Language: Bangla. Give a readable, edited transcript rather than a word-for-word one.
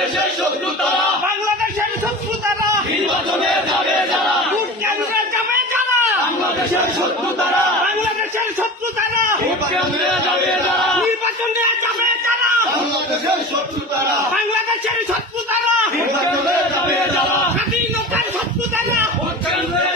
বাংলাদেশের শত্রু তারা, বাংলাদেশের শত্রু তারা, নির্বাচনে যাবে যারা, ভোট কেন্দ্রে যাবে যারা, বাংলাদেশের শত্রু তারা, বাংলাদেশের শত্রু তারা, ভোট কেন্দ্রে যাবে যারা, নির্বাচনে যাবে যারা, বাংলাদেশের শত্রু তারা, বাংলাদেশের শত্রু তারা, নির্বাচনে যাবে যারা, স্বাধীনতার শত্রু তারা, ভোট কেন্দ্রে